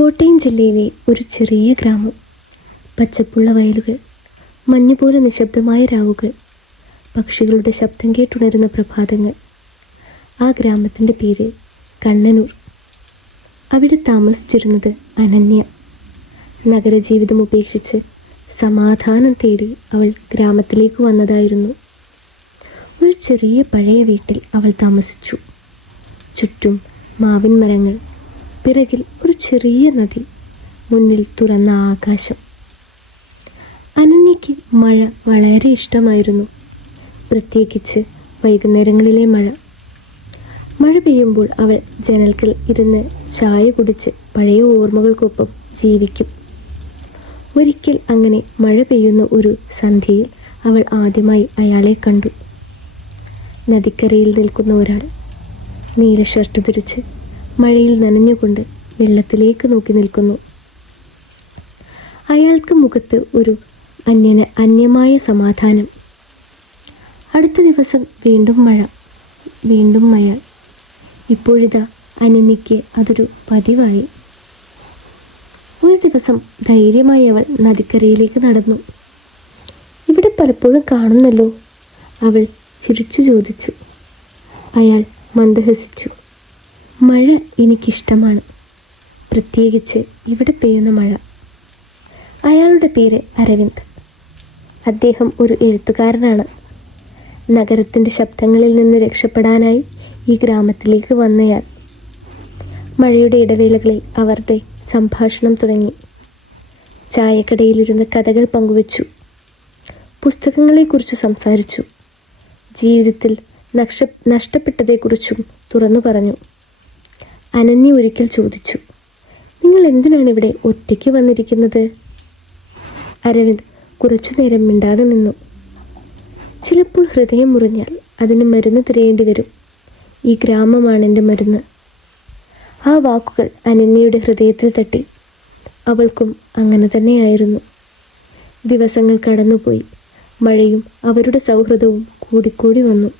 കോട്ടയം ജില്ലയിലെ ഒരു ചെറിയ ഗ്രാമം. പച്ചപ്പുള്ള വയലുകൾ, മഞ്ഞുപോലെ നിശബ്ദമായ രാവുകൾ, പക്ഷികളുടെ ശബ്ദം കേട്ടുണരുന്ന പ്രഭാതങ്ങൾ. ആ ഗ്രാമത്തിൻ്റെ പേര് കണ്ണനൂർ. അവിടെ താമസിച്ചിരുന്നത് അനന്യ. നഗരജീവിതം ഉപേക്ഷിച്ച് സമാധാനം തേടി അവൾ ഗ്രാമത്തിലേക്ക് വന്നതായിരുന്നു. ഒരു ചെറിയ പഴയ വീട്ടിൽ അവൾ താമസിച്ചു. ചുറ്റും മാവിൻ മരങ്ങൾ, പിറകിൽ ഒരു ചെറിയ നദി, മുന്നിൽ തുറന്ന ആകാശം. അനന്യയ്ക്ക് മഴ വളരെ ഇഷ്ടമായിരുന്നു, പ്രത്യേകിച്ച് വൈകുന്നേരങ്ങളിലെ മഴ. മഴ പെയ്യുമ്പോൾ അവൾ ജനൽക്കൽ ഇരുന്ന് ചായ കുടിച്ച് പഴയ ഓർമ്മകൾക്കൊപ്പം ജീവിക്കും. ഒരിക്കൽ അങ്ങനെ മഴ പെയ്യുന്ന ഒരു സന്ധ്യയിൽ അവൾ ആദ്യമായി അയാളെ കണ്ടു. നദിക്കരയിൽ നിൽക്കുന്ന ഒരാൾ, നീല ഷർട്ട് ധരിച്ച് മഴയിൽ നനഞ്ഞുകൊണ്ട് വെള്ളത്തിലേക്ക് നോക്കി നിൽക്കുന്നു. അയാൾക്ക് മുഖത്ത് ഒരു അന്യമായ സമാധാനം. അടുത്ത ദിവസം വീണ്ടും മഴ, വീണ്ടും അയാൾ. ഇപ്പോഴിതാ അനന്യയ്ക്ക് അതൊരു പതിവായി. ഒരു ദിവസം ധൈര്യമായി അവൾ നദിക്കരയിലേക്ക് നടന്നു. ഇവിടെ പലപ്പോഴും കാണുന്നല്ലോ, അവൾ ചിരിച്ചു ചോദിച്ചു. അയാൾ മന്ദഹസിച്ചു. മഴ എനിക്കിഷ്ടമാണ്, പ്രത്യേകിച്ച് ഇവിടെ പെയ്യുന്ന മഴ. അയാളുടെ പേര് അരവിന്ദ്. അദ്ദേഹം ഒരു എഴുത്തുകാരനാണ്. നഗരത്തിൻ്റെ ശബ്ദങ്ങളിൽ നിന്ന് രക്ഷപ്പെടാനായി ഈ ഗ്രാമത്തിലേക്ക് വന്നയാൾ. മഴയുടെ ഇടവേളകളിൽ അവരുടെ സംഭാഷണം തുടങ്ങി. ചായക്കടയിലിരുന്ന് കഥകൾ പങ്കുവച്ചു, പുസ്തകങ്ങളെക്കുറിച്ച് സംസാരിച്ചു, ജീവിതത്തിൽ നഷ്ടപ്പെട്ടതേക്കുറിച്ചും തുറന്നു പറഞ്ഞു. അനന്യ ഒരിക്കൽ ചോദിച്ചു, നിങ്ങൾ എന്തിനാണ് ഇവിടെ ഒറ്റയ്ക്ക് വന്നിരിക്കുന്നത്? അരവിന്ദ് കുറച്ചു നേരം മിണ്ടാതെ നിന്നു. ചിലപ്പോൾ ഹൃദയം മുറിഞ്ഞാൽ അതിന് മരുന്ന് തിരയേണ്ടി വരും. ഈ ഗ്രാമമാണ് എൻ്റെ മരുന്ന്. ആ വാക്കുകൾ അനന്യയുടെ ഹൃദയത്തിൽ തട്ടി. അവൾക്കും അങ്ങനെ തന്നെയായിരുന്നു. ദിവസങ്ങൾ കടന്നുപോയി. മഴയും അവരുടെ സൗഹൃദവും കൂടിക്കൂടി വന്നു.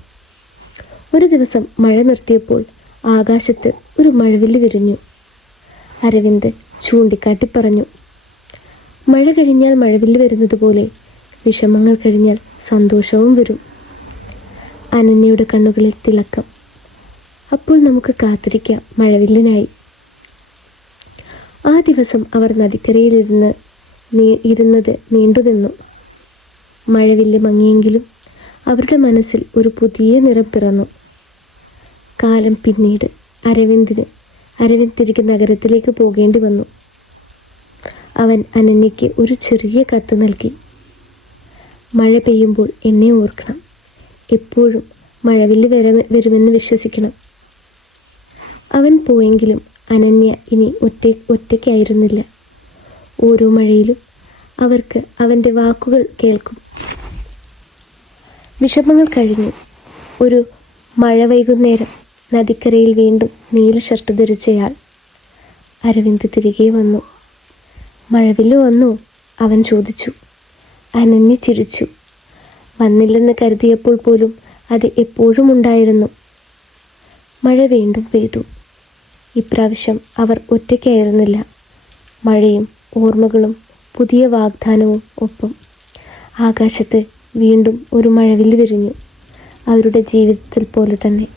ഒരു ദിവസം മഴ നിർത്തിയപ്പോൾ ആകാശത്ത് ഒരു മഴവില്ല് വിരിഞ്ഞു. അരവിന്ദ് ചൂണ്ടിക്കാട്ടി പറഞ്ഞു, മഴ കഴിഞ്ഞാൽ മഴവില്ല് വരുന്നത് പോലെ വിഷമങ്ങൾ കഴിഞ്ഞാൽ സന്തോഷവും വരും. അനന്യയുടെ കണ്ണുകളിൽ തിളക്കം. അപ്പോൾ നമുക്ക് കാത്തിരിക്കാം മഴവില്ലിനായി. ആ ദിവസം അവർ നദിക്കരയിൽ ഇരുന്നത് നീണ്ടുനിന്നു. മഴവില്ല് മങ്ങിയെങ്കിലും അവരുടെ മനസ്സിൽ ഒരു പുതിയ നിറം പിറന്നു. കാലം പിന്നീട് അരവിന്ദ് തിരികെ നഗരത്തിലേക്ക് പോകേണ്ടി വന്നു. അവൻ അനന്യയ്ക്ക് ഒരു ചെറിയ കത്ത് നൽകി. മഴ പെയ്യുമ്പോൾ എന്നെ ഓർക്കണം, എപ്പോഴും മഴവില്ല് വരുമെന്ന് വിശ്വസിക്കണം. അവൻ പോയെങ്കിലും അനന്യ ഇനി ഒറ്റയ്ക്കായിരുന്നില്ല. ഓരോ മഴയിലും അവർക്ക് അവൻ്റെ വാക്കുകൾ കേൾക്കും. വിഷമങ്ങൾ കഴിഞ്ഞു. ഒരു മഴ വൈകുന്നേരം നദിക്കരയിൽ വീണ്ടും നീല ഷർട്ട് ധരിച്ചയാൾ. അരവിന്ദ് തിരികെ വന്നു. മഴവില്ല് വന്നോ? അവൻ ചോദിച്ചു. അനന്യ ചിരിച്ചു. വന്നില്ലെന്ന് കരുതിയപ്പോൾ പോലും അത് എപ്പോഴും ഉണ്ടായിരുന്നു. മഴ വീണ്ടും പെയ്തു. ഇപ്രാവശ്യം അവർ ഒറ്റയ്ക്കായിരുന്നില്ല. മഴയും ഓർമ്മകളും പുതിയ വാഗ്ദാനവും ഒപ്പം. ആകാശത്ത് വീണ്ടും ഒരു മഴവില്ല് വിരിഞ്ഞു, അവരുടെ ജീവിതത്തിൽ പോലെ തന്നെ.